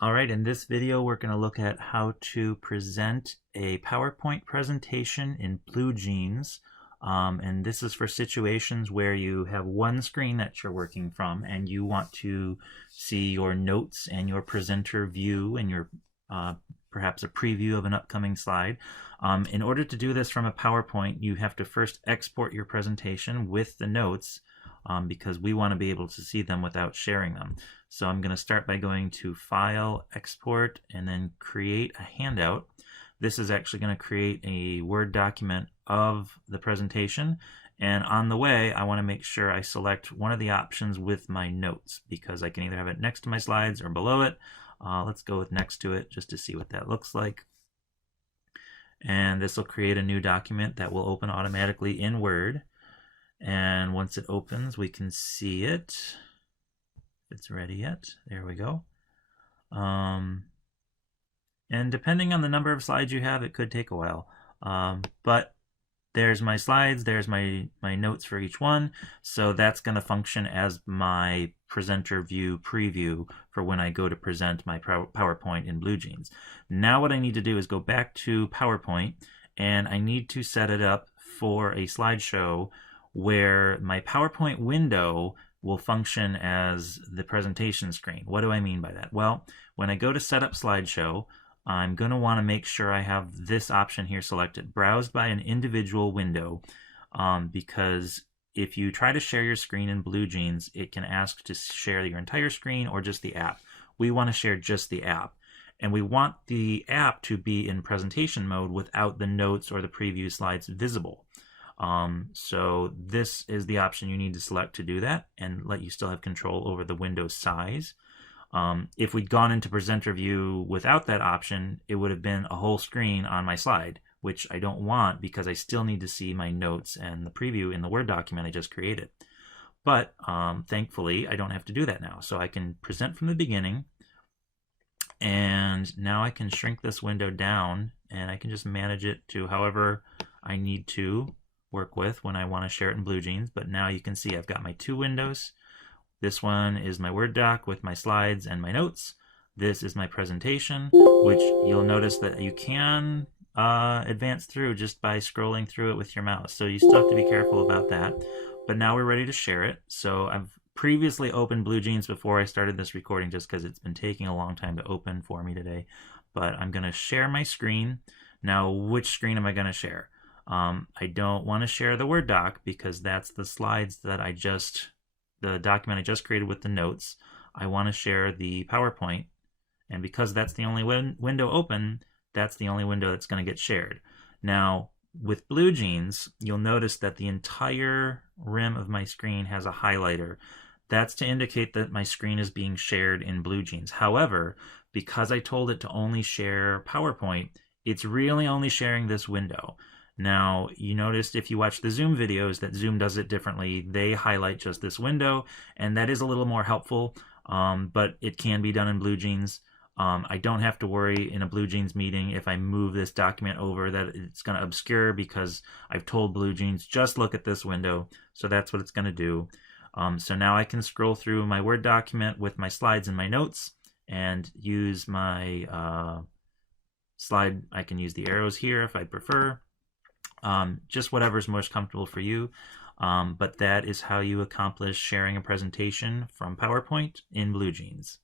All right, in this video, we're going to look at how to present a PowerPoint presentation in BlueJeans. And this is for situations where you have one screen that you're working from and you want to see your notes and your presenter view and your perhaps a preview of an upcoming slide. In order to do this from a PowerPoint, you have to first export your presentation with the notes because we want to be able to see them without sharing them. So I'm going to start by going to File, Export, and then Create a Handout. This is actually going to create a Word document of the presentation. And on the way, I want to make sure I select one of the options with my notes because I can either have it next to my slides or below it. Let's go with next to it just to see what that looks like. And this will create a new document that will open automatically in Word. And once it opens, we can see it. If it's ready yet, there we go. And depending on the number of slides you have, it could take a while. But there's my slides, there's my notes for each one. So that's going to function as my presenter view preview for when I go to present my PowerPoint in BlueJeans. Now what I need to do is go back to PowerPoint and I need to set it up for a slideshow where my PowerPoint window will function as the presentation screen. What do I mean by that? Well, when I go to Setup Slideshow, I'm going to want to make sure I have this option here selected, Browsed by an individual window, because if you try to share your screen in BlueJeans, it can ask to share your entire screen or just the app. We want to share just the app. And we want the app to be in presentation mode without the notes or the preview slides visible. So this is the option you need to select to do that and let you still have control over the window size. If we'd gone into presenter view without that option, it would have been a whole screen on my slide, which I don't want because I still need to see my notes and the preview in the Word document I just created. But thankfully, I don't have to do that now. So I can present from the beginning. And now I can shrink this window down and I can just manage it to however I need to work with when I want to share it in BlueJeans. But now you can see I've got my two windows. This one is my Word doc with my slides and my notes. This is my presentation, which you'll notice that you can advance through just by scrolling through it with your mouse. So you still have to be careful about that. But now we're ready to share it. So I've previously opened BlueJeans before I started this recording just because it's been taking a long time to open for me today. But I'm going to share my screen. Now, which screen am I going to share? I don't want to share the Word doc because that's the slides that the document I just created with the notes. I want to share the PowerPoint, and because that's the only window open, that's the only window that's going to get shared. Now, with BlueJeans, you'll notice that the entire rim of my screen has a highlighter. That's to indicate that my screen is being shared in BlueJeans. However, because I told it to only share PowerPoint, it's really only sharing this window. Now, you noticed if you watch the Zoom videos that Zoom does it differently. They highlight just this window, and that is a little more helpful, but it can be done in BlueJeans. I don't have to worry in a BlueJeans meeting if I move this document over that it's going to obscure because I've told BlueJeans just look at this window. So that's what it's going to do. So now I can scroll through my Word document with my slides and my notes and use my slide. I can use the arrows here if I prefer. Just whatever's most comfortable for you. But that is how you accomplish sharing a presentation from PowerPoint in BlueJeans.